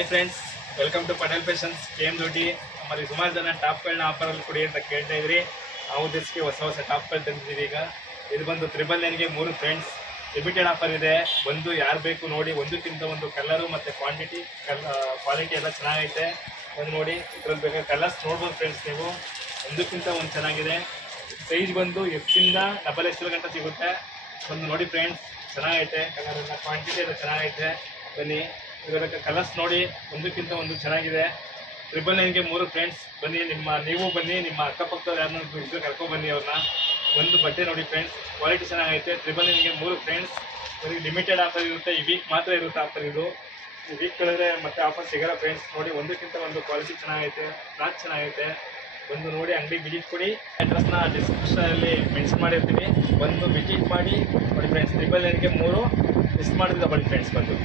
Hi friends, welcome to Patel fashions KM Doddi. ನಮ್ಮಲ್ಲಿ ಸುಮಾರು ಜನ ಟಾಪ್ಗಳನ್ನ ಆಫರಲ್ಲಿ ಕೊಡಿ ಅಂತ ಕೇಳ್ತಾ ಇದ್ರಿ. ಆ ಉದ್ದೇಶಕ್ಕೆ ಹೊಸ ಹೊಸ ಟಾಪ್ಗಳು ತಂದಿದ್ದೀವಿ. ಈಗ ಇದು ಬಂದು 999ಗೆ 3 ಫ್ರೆಂಡ್ಸ್ ಲಿಮಿಟೆಡ್ ಆಫರ್ ಇದೆ. ಬಂದು ಯಾರು ಬೇಕು ನೋಡಿ, ಒಂದಕ್ಕಿಂತ ಒಂದು ಕಲರು ಮತ್ತು ಕ್ವಾಲಿಟಿ ಎಲ್ಲ ಚೆನ್ನಾಗೈತೆ. ಬಂದು ನೋಡಿ, ಇದ್ರಲ್ಲಿ ಬೇಕಾದ ಕಲರ್ಸ್ ನೋಡ್ಬೋದು ಫ್ರೆಂಡ್ಸ್. ನೀವು ಒಂದಕ್ಕಿಂತ ಒಂದು ಚೆನ್ನಾಗಿದೆ. ಸೈಜ್ ಬಂದು ಎಫ್ಸಿಂದ XXL ಗಂಟ ಸಿಗುತ್ತೆ. ಬಂದು ನೋಡಿ ಫ್ರೆಂಡ್ಸ್, ಚೆನ್ನಾಗೈತೆ. ಕಲರೆಲ್ಲ ಕ್ವಾಂಟಿಟಿ ಎಲ್ಲ ಚೆನ್ನಾಗೈತೆ. ಬನ್ನಿ, ಇದರ ಕಲರ್ಸ್ ನೋಡಿ, ಒಂದಕ್ಕಿಂತ ಒಂದು ಚೆನ್ನಾಗಿದೆ. 999ಗೆ 3 ಫ್ರೆಂಡ್ಸ್. ಬನ್ನಿ, ನೀವು ಬನ್ನಿ, ನಿಮ್ಮ ಅಕ್ಕಪಕ್ಕದ ಯಾರನ್ನ ಇದ್ರೆ ಕರ್ಕೊಂಡ್ಬನ್ನಿ ಅವ್ರನ್ನ. ಒಂದು ಬಟ್ಟೆ ನೋಡಿ ಫ್ರೆಂಡ್ಸ್, ಕ್ವಾಲಿಟಿ ಚೆನ್ನಾಗೈತೆ. 999ಗೆ 3 ಫ್ರೆಂಡ್ಸ್. ಬರೀ ಲಿಮಿಟೆಡ್ ಆಫರ್ ಇರುತ್ತೆ, ಈ ವೀಕ್ ಮಾತ್ರ ಇರುತ್ತೆ ಆಫರ್. ಇದು ಈ ವೀಕ್ ಕಳೆದ್ರೆ ಮತ್ತೆ ಆಫರ್ ಸಿಗಲ್ಲ ಫ್ರೆಂಡ್ಸ್. ನೋಡಿ, ಒಂದಕ್ಕಿಂತ ಒಂದು ಕ್ವಾಲಿಟಿ ಚೆನ್ನಾಗೈತೆ, ಕ್ಲಾತ್ ಚೆನ್ನಾಗೈತೆ. ಬಂದು ನೋಡಿ, ಅಂಗಡಿಗೆ ವಿಸಿಟ್ ಕೊಡಿ. ಅಡ್ರೆಸ್ನ ಡಿಸ್ಕ್ರಿಪ್ಷನಲ್ಲಿ ಮೆನ್ಷನ್ ಮಾಡಿರ್ತೀನಿ. ಬಂದು ವಿಸಿಟ್ ಮಾಡಿ ನೋಡಿ ಫ್ರೆಂಡ್ಸ್. 999ಗೆ 3 ಮಿಸ್ ಮಾಡಿದ್ರೆ ಬನ್ನಿ ಫ್ರೆಂಡ್ಸ್ ಬಂದು.